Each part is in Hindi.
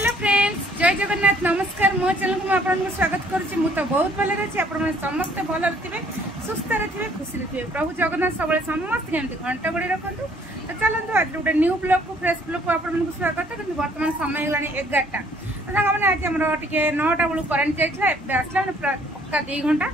हेलो फ्रेंड्स, जय जगन्नाथ। नमस्कार। मो चैनल को आपको स्वागत करुच्ची। मु तो बहुत भल अच्छी। आप समस्त भल थे, सुस्थ थे, खुशी थे। प्रभु जगन्नाथ सब समस्त केमती घंटा बड़ी रखु। तो चलते आज गोटे न्यू ब्लॉग को फ्रेश ब्लॉग को आपको स्वागत। कि बर्तमान समय होगा 11टा। तो सामने आज आम 9टा बेलू करेन्ट जाइए आसला पूरा पक्का 2 घंटा।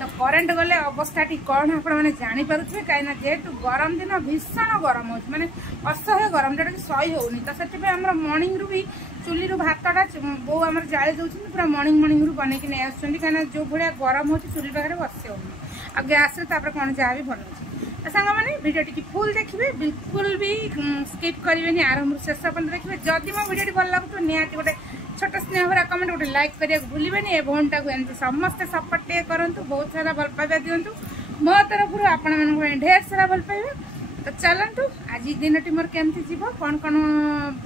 तो करेन्ट गले अवस्था कौन आपने जापे कहीं जेहेतु गरम दिन भीषण गरम हो माने असह्य गरम जोटा कि सही होनी। तो से मर्णिंग रू भी चुली भातटा बो आम जाली दूसरी पूरा मर्णिंग रू बनई नहीं आसुँच कहीं जो भाया गरम हो चुली पाखे बस होनी आ गैस कौन जहाँ भी बनाऊँ। तो सांग मैंने वीडियो टी फुल देखिए, बिल्कुल भी स्किप करेंगे। आरंभ शेष पर्यटन देखिए। जदि मो वीडियो भल लगे निहाती गोटे छोट स्नेह भरा कमेंट गोटे लाइक करने भूलें। ए भौणटा को एमती समस्ते सपोर्ट टे करूँ, बहुत सारा भल पाइबा दिंतु। मो तरफ आपण ढेर सारा भल पाइबा। तो चलतु आज दिन टी मोर केमती जीव कौन कौन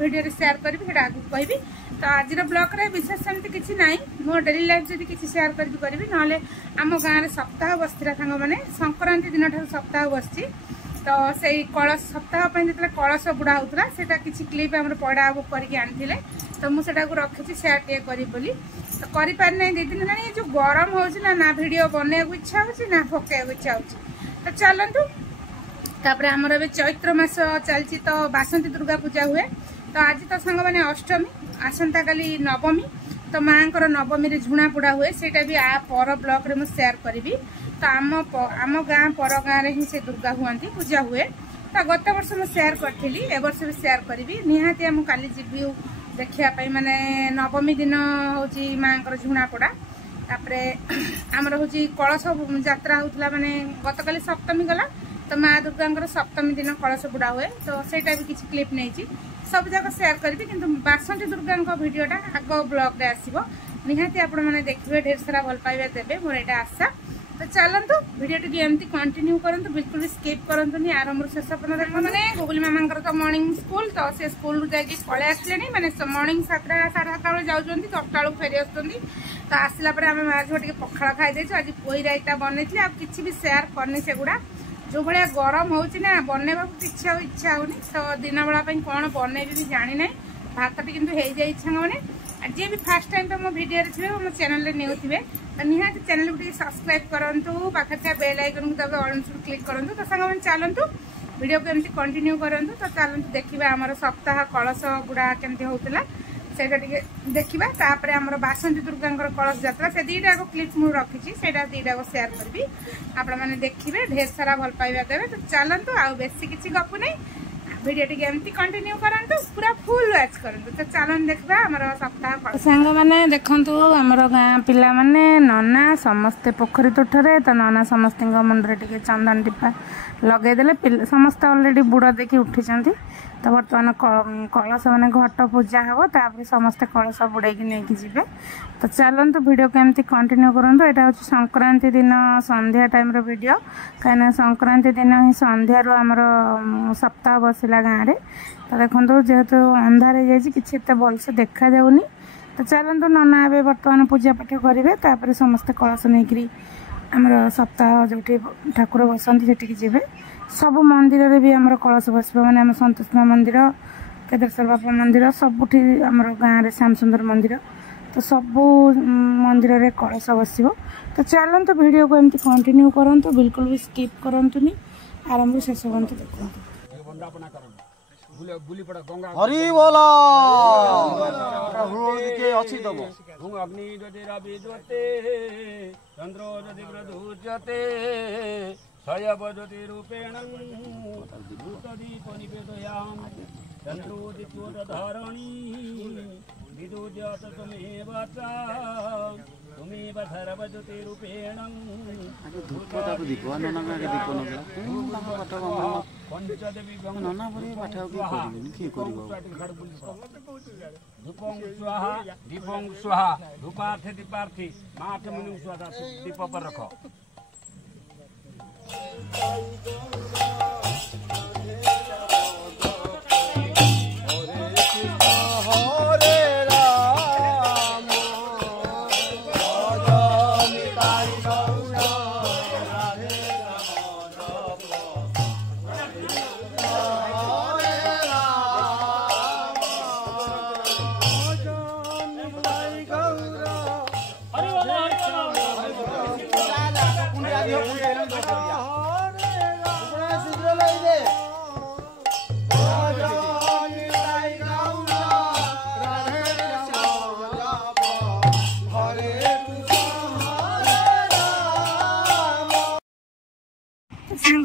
वीडियो शेयर करी आगे कहबी। तो आज ब्लॉग रे विशेष सेमती किसी ना मो डेली लाइफ जब किसी शेयर करी ना आम गाँव में सप्ताह बसला सांग मैंने संक्रांति दिन ठार सप्ताह बस। तो से कलश सप्ताह जो कलश बुड़ा होता से किसी क्लिप आम पड़ा करके आनी। तो मुझे रखी शेयर टे करी बोली। तो करें 2 दिन है जो गरम हो ना वीडियो बनवाक इच्छा हो ना पकड़ इच्छा हो। तो चलतु तापर आमर ए चैत्र मास चलती। तो बासंती दुर्गा पूजा हुए। तो आज तो सांग मैंने अष्टमी, आसंता काली नवमी। तो माँ को नवमी रे झुणा पोड़ा हुए सेटा भी आ पर ब्लॉग रे मुझे शेयर करी। तो आम गाँ पर गाँव ही से दुर्गा हुआ पूजा हुए। तो गत वर्ष मुझे शेयर करी, ए वर्ष भी शेयर करी निहाती। आम काली जीवी देखापी माने नवमी दिन हूँ माँ को झुणा पोड़ा। तापरे आमर हूँ कलश यात्रा होता माने गत काली सप्तमी गला। तो माँ दुर्गा सप्तमी दिन कलश बुड़ा हुए। तो सेटा भी किसी क्लिप नहीं सब जगह शेयर करी। कि बासंती दुर्गा वीडियोटा आग ब्लॉग रे आसो निहाती आपण मैंने देखिए। ढेर सारा भल पाइबा देवे मोर यहाँ आशा। तो चलतु वीडियो टी एमती कंटिन्यू करंतु, बिल्कुल भी स्किप करंतुनी। आरंभ शेष पर्यटन देखो मैंने गुगुली मामा तो मॉर्निंग स्कूल। तो से स्कूल जाकि पलि आसले माने मॉर्निंग 7टा 7:30 बेले जाऊँ 10टा बेलू फेरी आसुँच। तो आसला आम आज पखाड़ खाई आज पोई रायता बनई आ कि भी शेयर करनी सेगुड़ा जो भाया गरम हो बनवा इच्छा होनी। तो दिन बेला कौन बनईबी भी जानी ना। भात टी कितु हो जाए मैंने जी भी फास्ट टाइम तो मो वीडियो थे मो चैनल न्यू थे। तो निहाती चैनल को सब्सक्राइब करूँ, पाखे थे बेल आइकन को तब ऑल क्लिक करूँ। तो सांग मैंने चलतु वीडियो को एमती कंटिन्यू करूँ। तो चलतु देखा आमर सप्ताह कलश बुड़ा केमती होता से देखा। तापर आमर बासंती दुर्गा कलश यात्रा से 2टा क्लिप मुझे रखी से 2टा शेयर करी आपण मैंने देखिए। ढेर सारा भल पाइबा देवे। तो चलतु आ बेसी किसी गपु नहीं, वीडियो टी एमती कंटिन्यू करंतु, पूरा फुल वॉच करंतु। तो चलन देखबा हमर सप्ताह सांग माने देखंतु हमर गाँ पिला माने नना समस्ते पोखरी तुठरे। तो नना समस्त मुंडरे टिके चंदन टीपा लगे देले। समस्त ऑलरेडी बुड़ देखी उठी। तो बर्तमान कलश मैंने घट पूजा हम तापर समस्ते कलश बुड़े नहीं जीवे। तो चलतु वीडियो को एमती कंटिन्यू करूँ। यहाँ हूँ संक्रांति दिन संध्या टाइम वीडियो कहीं संक्रांति दिन ही संध्यार आमर सप्ताह बसला गाँव में। तो देखो जेहेतु अंधार हो जाए कि भलसे देखा जाऊनी। तो चलतु नना ए बर्तमान पूजा पाठ करेंगे तापर समस्ते कलश नहीं आमर सप्ताह जो ठाकुर बसती से जी। सब मंदिर रे भी आमर कलश बस मैंने आम संतोषमा मंदिर, केदारेश्वर बाबा मंदिर, सबुठी आमर गाँव में श्याम सुंदर मंदिर। तो सब मंदिर रे कलश बस। तो चलतु वीडियो को एमती कंटिन्यू करंतु, बिल्कुल भी स्किप करंतुनी। आरंभ शेष पर्यंत देखो। हरि बोला अच्छी दब अग्नि ज्योतिरविज्योते चंद्रो ज्योतिर्प्रदूज्यते शयव ज्योतिरूपेण भूतदीप निवेदयामि चन्द्रोदित्योदधारणी विदुज्योत त्वमेव त्वमेव सर्वज्योतिरूपेण स्वाहा दीपं स्वाहा धूपार्थे दीपार्थी माठ मुनि स्वाहा दीप पर रखो। सांग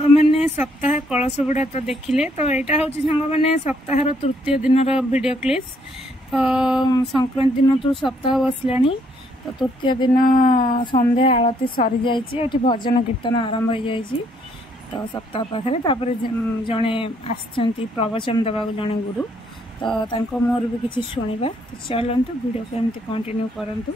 मैंने सप्ताह कलश बुड़ा तो देखिले तो यहाँ हूँ सांग मैंने सप्ताह तृतीय दिन वीडियो क्लिप्स तो संक्रांति दिन तो सप्ताह बसला तो तृतीय दिन संध्या आरती सरी जाइए भजन कीर्तन आरंभ हो जाइए तो सप्ताह पाखे जड़े आसचंती प्रवचन देवा जड़े गुरु तो मोर भी किसी शुणा तो चलतु वीडियो को एमती कंटिन्यू करंतु।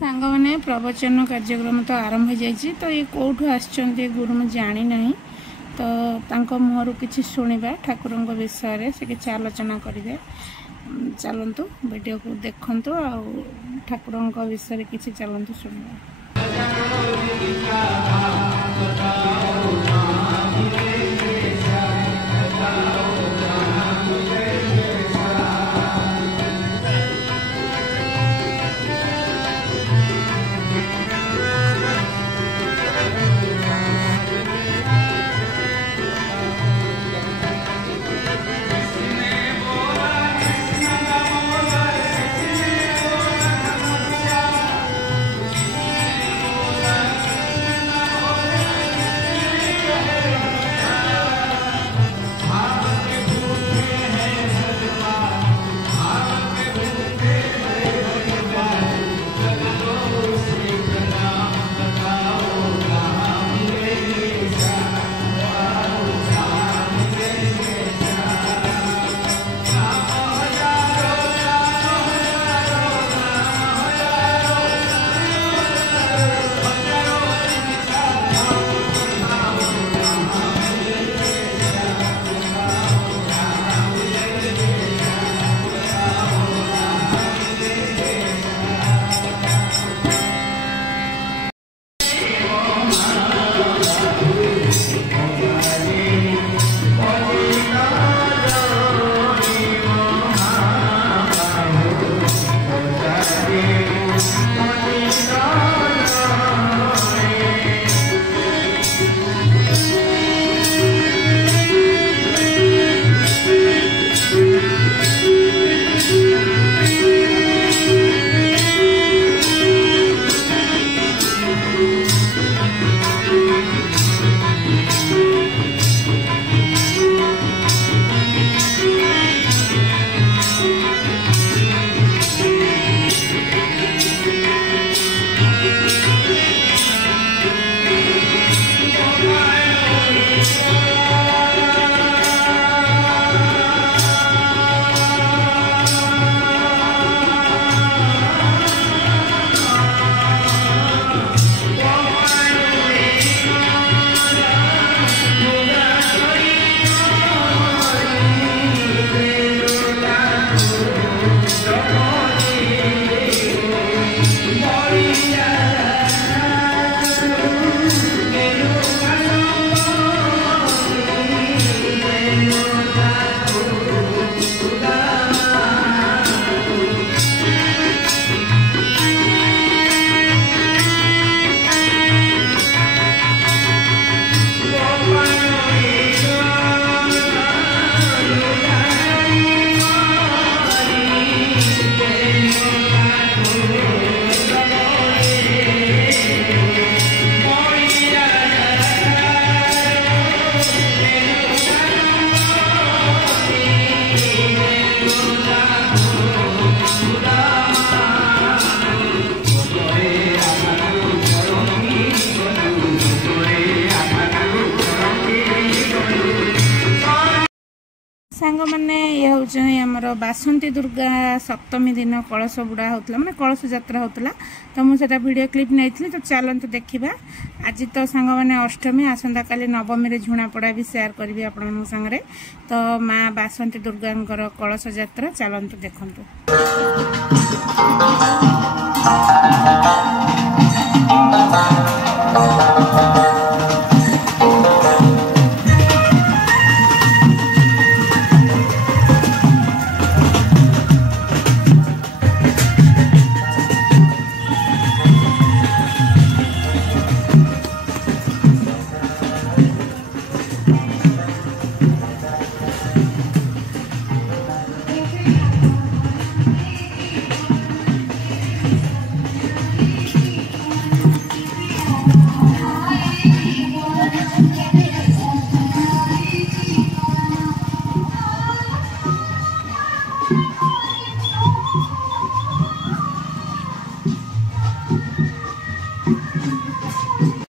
सांगने प्रवचन कार्यक्रम तो आरंभ हो जाइए तो ये कौटू आसचंती गुरु मैं जानी ना तो मुहर किसी शुणा ठाकुर विषय से किसी आलोचना करेंगे चलतु वीडियो को देखु ठाकुर विषय किसी चलतु शुणा। सांग मैंने ये हूँ आमर बासंती दुर्गा सप्तमी दिन कलश बुड़ा होता मैंने कलश यात्रा होता तो मुझे वीडियो क्लिप नहीं तो चलते देखा आज तो सांग मैंने अष्टमी आसंता काली नवमी झुणापड़ा भी शेयर करी आपण सागर तो माँ बासंती दुर्गा कलश यात्रा चलते देखु।